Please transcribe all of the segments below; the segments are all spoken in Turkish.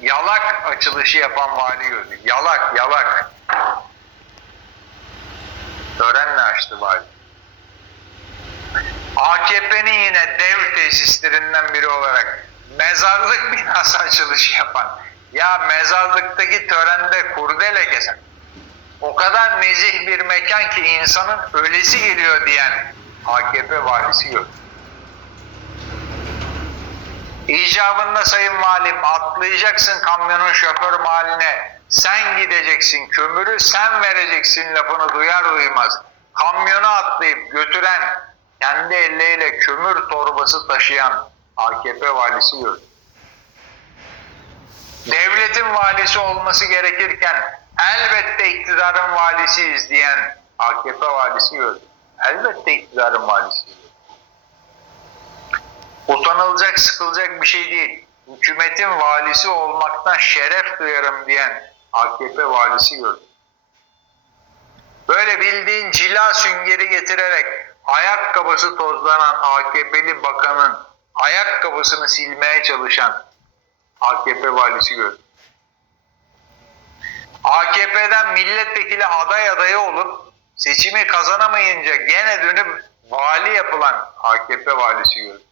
yalak açılışı yapan vali gördük. Yalak, yalak. Törenle açtı vali. AKP'nin yine dev tesislerinden biri olarak mezarlık binası açılışı yapan, ya mezarlıktaki törende kurdele kesen, o kadar nezih bir mekan ki insanın ölesi geliyor diyen AKP valisi gördüm. İcabında sayın valim atlayacaksın kamyonun şoför mahalline. Sen gideceksin kömürü sen vereceksin lafını duyar duymaz. Kamyonu atlayıp götüren kendi elleriyle kömür torbası taşıyan AKP valisi gördüm. Devletin valisi olması gerekirken elbette iktidarın valisiyiz diyen AKP valisi gördüm. Elbette iktidarın valisiyiz. Utanılacak, sıkılacak bir şey değil. Hükümetin valisi olmaktan şeref duyarım diyen AKP valisi gördüm. Böyle bildiğin cila süngeri getirerek ayakkabısı tozlanan AKP'li bakanın ayakkabısını silmeye çalışan AKP valisi gördüm. AKP'den milletvekili aday adayı olup seçimi kazanamayınca gene dönüp vali yapılan AKP valisi gördüm.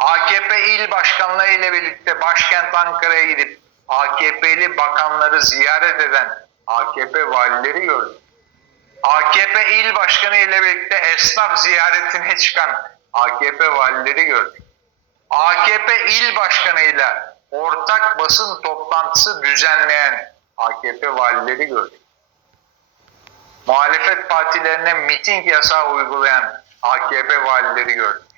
AKP il başkanlığı ile birlikte başkent Ankara'ya gidip AKP'li bakanları ziyaret eden AKP valileri gördüm. AKP il başkanı ile birlikte esnaf ziyaretine çıkan AKP valileri gördüm. AKP il başkanıyla ortak basın toplantısı düzenleyen AKP valileri gördük. Muhalefet partilerine miting yasağı uygulayan AKP valileri gördük.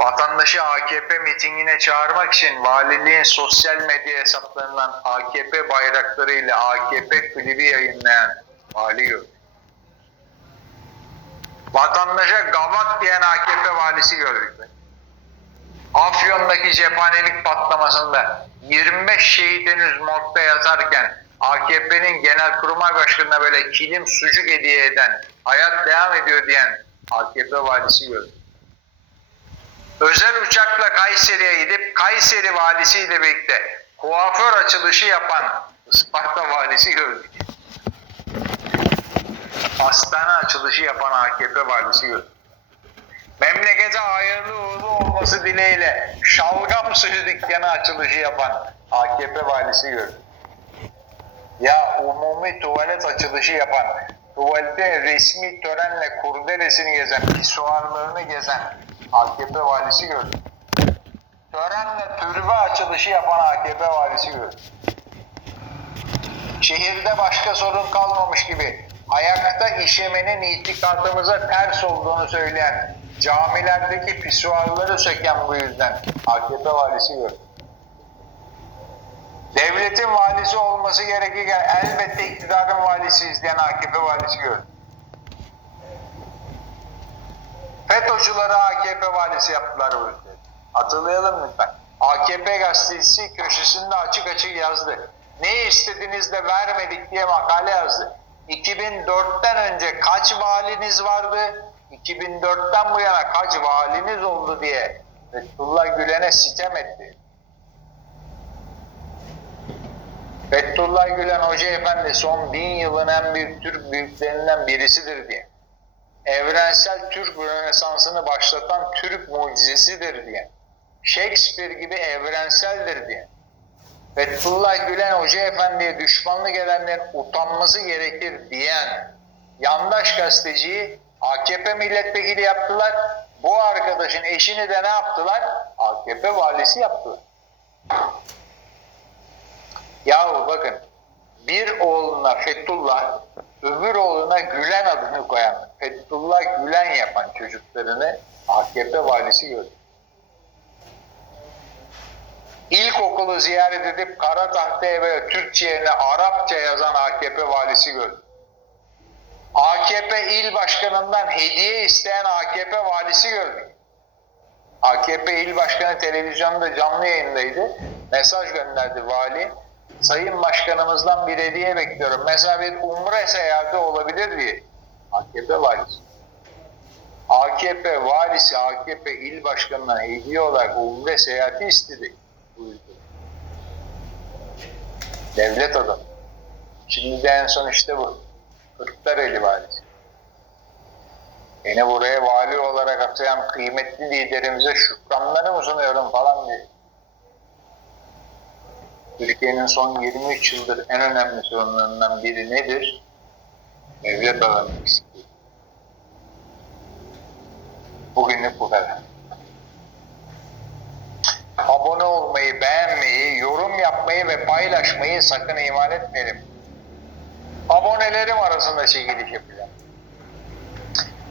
Vatandaşı AKP mitingine çağırmak için valiliğin sosyal medya hesaplarından AKP bayrakları ile AKP klibi yayınlayan vali gördük. Vatandaşa gavat diyen AKP valisi gördük. Afyon'daki cephanelik patlamasında 25 şehit henüz morgda yatarken AKP'nin genelkurmay başkanına böyle kilim sucuk hediye eden, hayat devam ediyor diyen AKP valisi gördük. Özel uçakla Kayseri'ye gidip Kayseri valisiyle birlikte kuaför açılışı yapan Isparta valisi gördük. Hastane açılışı yapan AKP valisi gördük. Memlekete hayırlı uğurlu olması dileğiyle şalgam suyu dükkanı açılışı yapan AKP valisi gördük. Ya umumi tuvalet açılışı yapan, tuvalete resmi törenle kurdelesini gezen, pisuarlarını gezen AKP valisi gördüm. Törenle türbe açılışı yapan AKP valisi gördüm. Şehirde başka sorun kalmamış gibi ayakta işemenin itikadımıza ters olduğunu söyleyen camilerdeki pisuarları söken bu yüzden AKP valisi gördüm. Devletin valisi olması gerekirken elbette iktidarın valisi izleyen AKP valisi gördüm. FETÖ'cüleri AKP valisi yaptılar bu ülkede. Hatırlayalım lütfen. AKP gazetesi köşesinde açık açık yazdı. Ne istediniz de vermedik diye makale yazdı. 2004'ten önce kaç valiniz vardı? 2004'ten bu yana kaç valiniz oldu diye Fethullah Gülen'e sitem etti. Fethullah Gülen Hoca Efendi son bin yılın en büyük Türk büyüklerinden birisidir diye. Evrensel Türk Rönesansı'nı başlatan Türk mucizesidir diye. Shakespeare gibi evrenseldir diye. Fethullah Gülen Hoca Efendi'ye düşmanlık edenlerin utanması gerekir diyen yandaş gazeteciyi AKP milletvekili yaptılar. Bu arkadaşın eşini de ne yaptılar? AKP valisi yaptılar. Yahu bakın bir oğluna Fethullah, öbür oğluna Gülen adını koyan, Fethullah Gülen yapan çocuklarını AKP valisi gördü. İlkokulu ziyaret edip kara tahtaya böyle Türkçe Arapça yazan AKP valisi gördü. AKP il başkanından hediye isteyen AKP valisi gördük. AKP il başkanı televizyonda canlı yayındaydı. Mesaj gönderdi vali. Sayın Başkanımızdan bir hediye bekliyorum. Mesela bir umre seyahati olabilir diye. AKP valisi. AKP valisi, AKP il başkanına hediye olarak umre seyahati istedi. Buyurdu. Devlet adamı. Şimdi de en son işte bu. Kırklareli valisi. Beni buraya vali olarak atayan kıymetli liderimize şükranlarımı sunuyorum falan diye. Türkiye'nin son 23 yıldır en önemli sorunlarından biri nedir? Devlet adamı eksikliği. Bugünlük bu kadar. Abone olmayı, beğenmeyi, yorum yapmayı ve paylaşmayı sakın ihmal etmeyelim. Abonelerim arasında çekiliş yapacağım.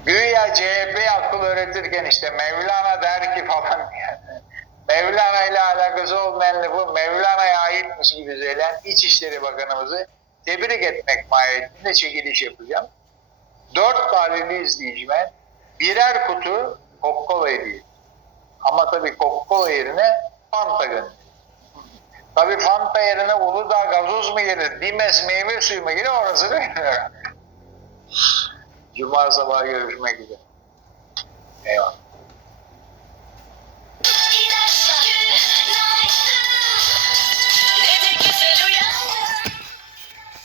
Güya CHP akıl öğretirken işte Mevlana der ki falan diye. Mevlana ile alakası olmayan lafı Mevlana'ya aitmiş gibi söyleyen İçişleri Bakanımızı tebrik etmek mahiyetinde çekiliş yapacağım. Dört talihli izleyicime birer kutu Coca-Cola hediye. Ama tabii Coca-Cola yerine Fanta gönderdim. Tabii Fanta yerine Uludağ gazoz mu gelir, Dimes meyve suyu mu gelir orasını bilmiyorum. Cuma sabahı görüşmek üzere. Eyvallah.